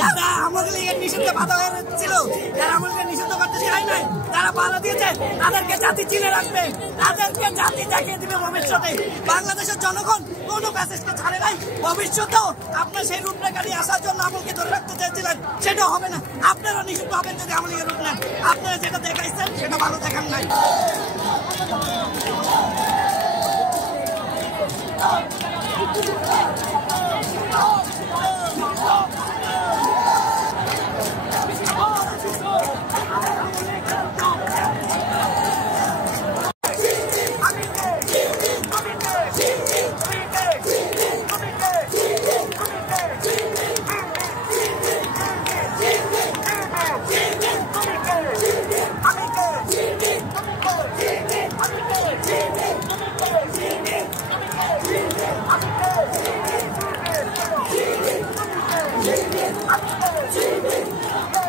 যারা আওয়ামী লীগের নিষিদ্ধ বাধা ছিল, যারা আওয়ামী লীগের নিষিদ্ধ করতে চায় নাই, তারা বাধা দিয়েছে, তাদেরকে জাতি চিনে রাখবে, তাদেরকে জাতি দেখিয়ে দিবে ভবিষ্যতে। বাংলাদেশের জনগণ কোনো প্যাসেজকে ছাড়ে নাই। ভবিষ্যতেও আপনার সেই রূপরেখা নিয়ে আসার জন্য আমলকে ধরে রাখতে চেয়েছিলেন, সেটা হবে না। আপনারা নিষিদ্ধ হবেন যদি আওয়ামী লীগের রূপ নেন। আপনারা যেটা দেখাইছেন সেটা ভালো দেখান নাই।